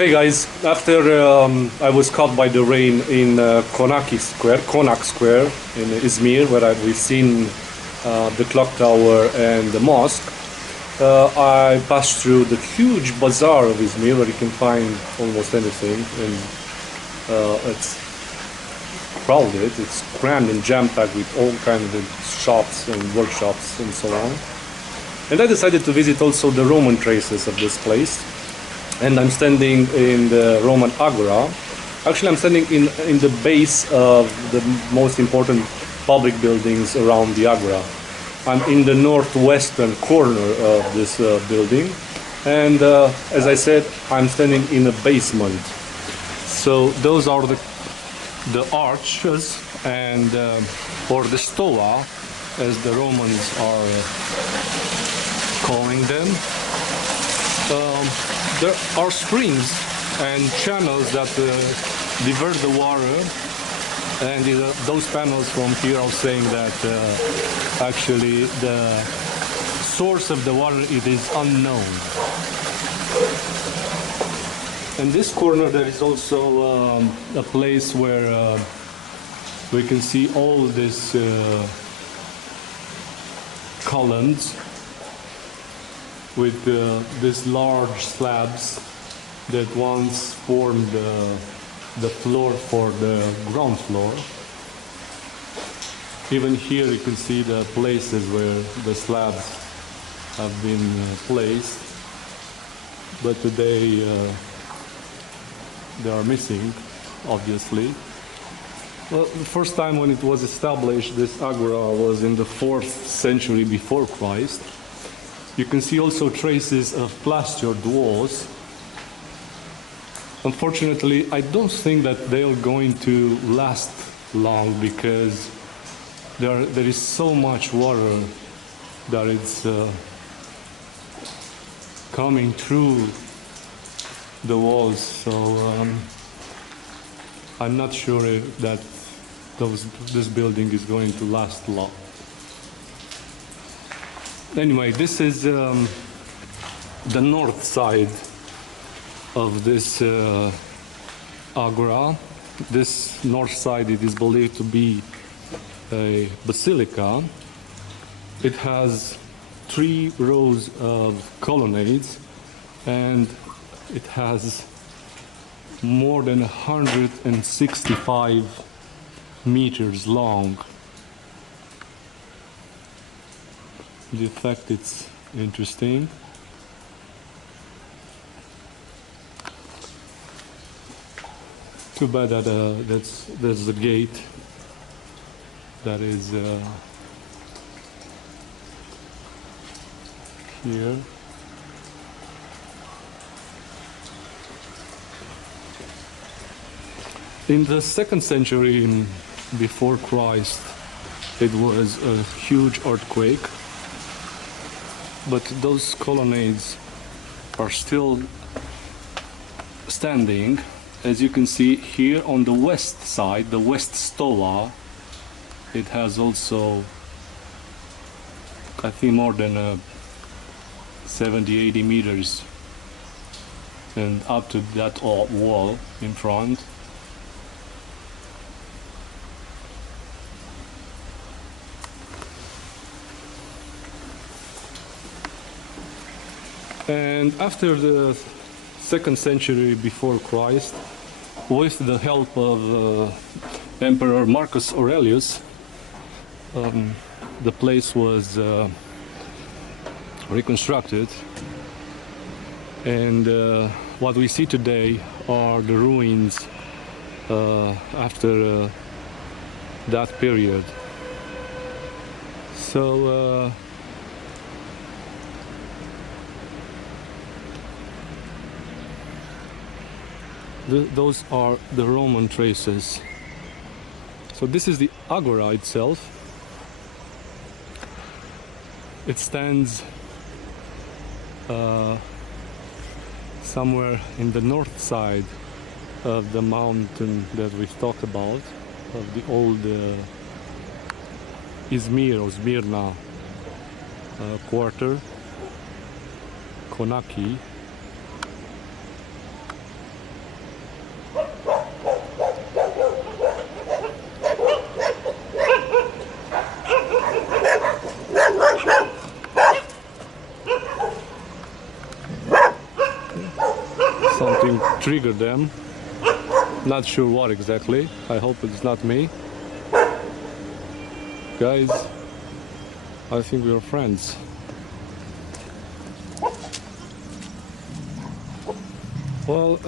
Hey guys, after I was caught by the rain in Konak Square in Izmir, where we've seen the clock tower and the mosque, I passed through the huge bazaar of Izmir, where you can find almost anything, and it's crowded, it's crammed and jam-packed with all kinds of shops and workshops and so on. And I decided to visit also the Roman traces of this place. And I'm standing in the Roman Agora. Actually, I'm standing in the base of the most important public buildings around the Agora. I'm in the northwestern corner of this building. And as I said, I'm standing in a basement. So those are the arches and or the stoa, as the Romans are calling them. There are springs and channels that divert the water, and those panels from here are saying that actually the source of the water it is unknown. In this corner there is also a place where we can see all these columns with these large slabs that once formed the floor for the ground floor. Even here you can see the places where the slabs have been placed, but today they are missing, obviously. Well, the first time when it was established, this agora was in the 4th century before Christ. You can see also traces of plastered walls. Unfortunately, I don't think that they are going to last long, because there is so much water that it's coming through the walls. So I'm not sure that this building is going to last long. Anyway, this is the north side of this agora. This north side, it is believed to be a basilica. It has 3 rows of colonnades, and it has more than 165 meters long. The effect, it's interesting. Too bad that there's a gate that is here. In the 2nd century before Christ, it was a huge earthquake. But those colonnades are still standing. As you can see here on the west side, the west stoa, it has also, I think, more than 70-80 meters, and up to that wall in front. And after the 2nd century before Christ, with the help of Emperor Marcus Aurelius, the place was reconstructed, and what we see today are the ruins after that period. So those are the Roman traces. So this is the agora itself. It stands somewhere in the north side of the mountain that we've talked about, of the old Izmir or Smyrna quarter, Konaki. something triggered them. Not sure what exactly. I hope it's not me. Guys, I think we are friends. Well,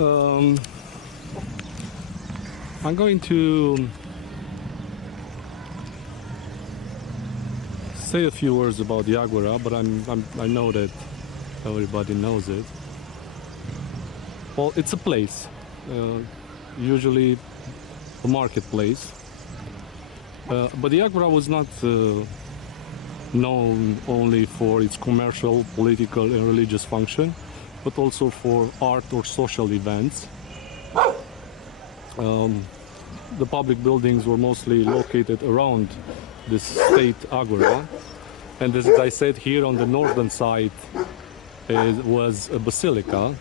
I'm going to say a few words about the Agora, but I know that everybody knows it. Well, it's a place, usually a marketplace. But the Agora was not known only for its commercial, political and religious function, but also for art or social events. The public buildings were mostly located around this state Agora. And as I said, here on the northern side was a basilica.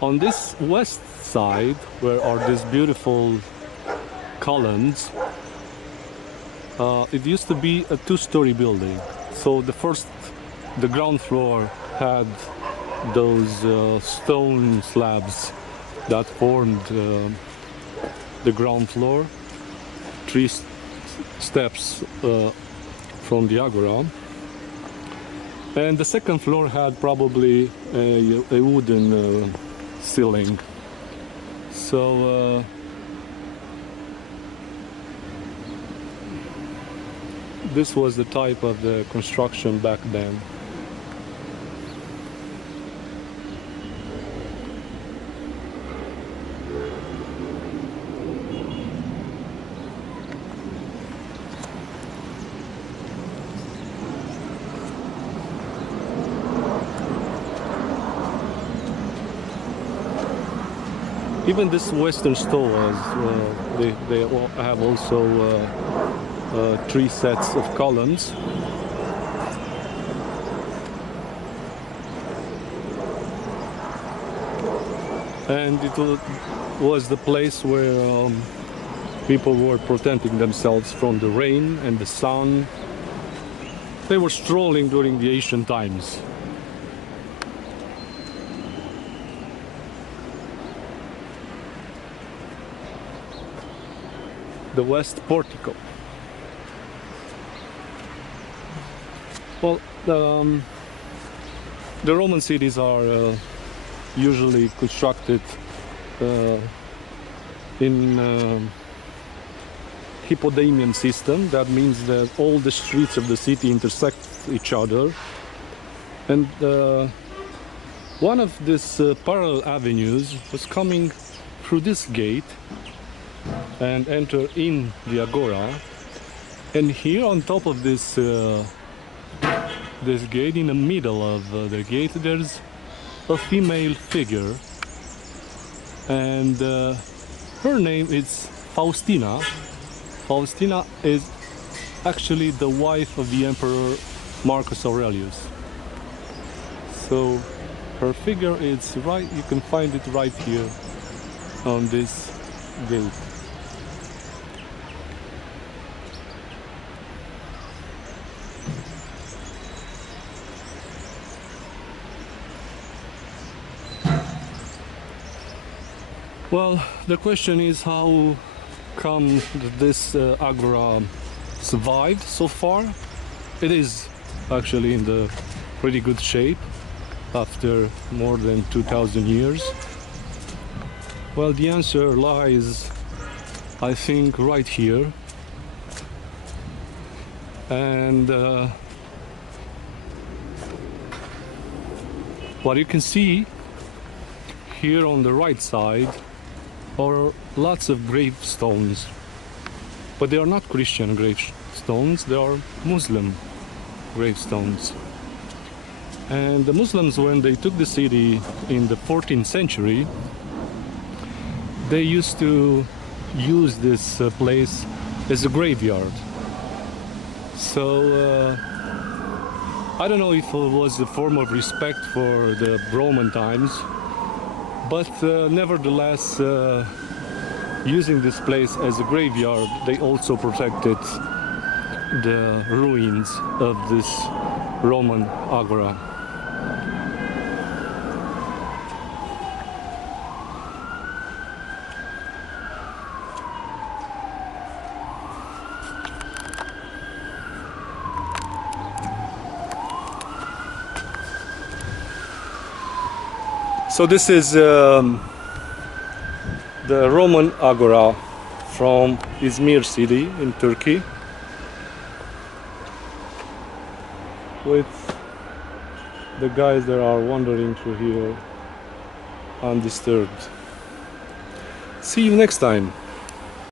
On this west side, where are these beautiful columns, it used to be a two-story building. So the ground floor had those stone slabs that formed the ground floor, 3 steps from the Agora. And the second floor had probably a wooden ceiling. So this was the type of the construction back then. Even this western stores, they have also 3 sets of columns. And it was the place where people were protecting themselves from the rain and the sun. They were strolling during the ancient times. The west portico. Well, the Roman cities are usually constructed in Hippodamian system. That means that all the streets of the city intersect each other, and one of these parallel avenues was coming through this gate and enter in the Agora. And here on top of this this gate, in the middle of the gate, there's a female figure, and her name is Faustina. Faustina is actually the wife of the Emperor Marcus Aurelius. So her figure is right, you can find it right here on this gate. Well, the question is, how come this Agora survived so far? It is actually in the pretty good shape after more than 2,000 years. Well, the answer lies, I think, right here. And what you can see here on the right side are lots of gravestones, but they are not Christian gravestones, they are Muslim gravestones. And the Muslims, when they took the city in the 14th century, they used to use this place as a graveyard. So I don't know if it was a form of respect for the Roman times, but nevertheless, using this place as a graveyard, they also protected the ruins of this Roman agora. So this is the Roman Agora from Izmir city in Turkey, with the guys that are wandering through here undisturbed. See you next time.